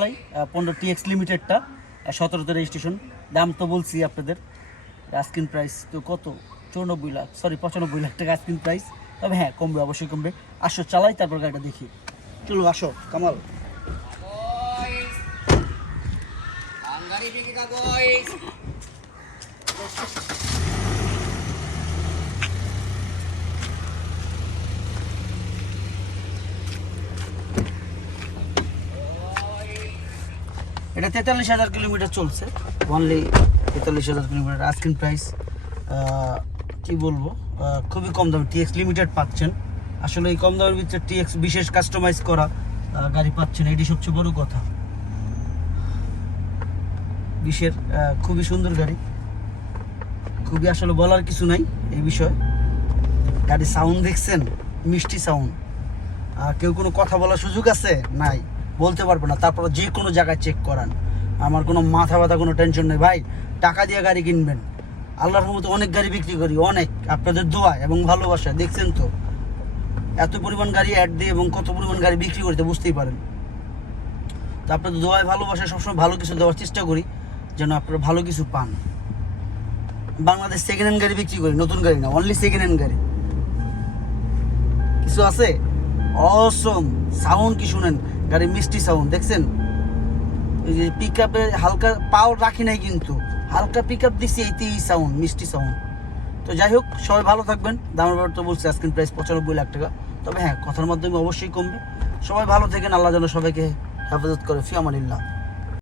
15 TX লিমিটেডটা 17তে registration. দাম তো বলছি আপনাদের, আস্কিং প্রাইস তো কত 94 লাখ, সরি 95 লাখ টাকা আস্কিং প্রাইস। তবে হ্যাঁ কমবে, অবশ্যই কমবে। আসো চালাই, তারপর গাড়িটা দেখি। চলো আসো কামাল। এটা 43,000 কিলোমিটার চলছে, অনলি 43,000 কিলোমিটার। আস্কিং প্রাইস কি বলবো, খুবই কম দামে টিএক্স লিমিটেড পাচ্ছেন। আসলে এই কম দামের ভিতরে টিএক্স বিশেষ কাস্টমাইজ করা গাড়ি পাচ্ছেন, এটি সবচেয়ে বড় কথা। বিশের খুবই সুন্দর গাড়ি, খুবই আসলে বলার কিছু নাই এই বিষয়ে। গাড়ির সাউন্ড দেখছেন, মিষ্টি সাউন্ড। কেউ কোনো কথা বলার সুযোগ আছে? নাই, বলতে পারবো না। তারপর যে কোনো জায়গায় চেক করান, আমার কোনো মাথা ব্যথা, কোনো টেনশন নেই ভাই। টাকা দিয়ে গাড়ি কিনবেন, আল্লাহর রহমতে অনেক গাড়ি বিক্রি করি, অনেক আপনাদের দোয়া এবং ভালোবাসা। দেখছেন তো এত পরিমাণ গাড়ি অ্যাড দিয়ে এবং কত পরিমাণ গাড়ি বিক্রি করতে, বুঝতেই পারেন। তো আপনাদের দোয়ায় ভালোবাসা, সবসময় ভালো কিছু দেওয়ার চেষ্টা করি যেন আপনারা ভালো কিছু পান। বাংলাদেশ সেকেন্ড হ্যান্ড গাড়ি বিক্রি করি, নতুন গাড়ি না, অনলি সেকেন্ড হ্যান্ড গাড়ি। কিছু আছে অসম সাউন্ড, কি শুনেন গাড়ির মিষ্টি সাউন্ড দেখছেন। এই যে পিক আপে হালকা পাও রাখি নাই, কিন্তু হালকা পিক আপ দিচ্ছি, এইতেই সাউন্ড, মিষ্টি সাউন্ড। তো যাই হোক, সবাই ভালো থাকবেন। দামের ব্যাপার তো বলছি, আস্কিং প্রাইস 95 লাখ টাকা। তবে হ্যাঁ, কথার মাধ্যমে অবশ্যই কমবে। সবাই ভালো থাকেন, আল্লাহ যেন সবাইকে হেফাজত করে। ফি আমানিল্লাহ।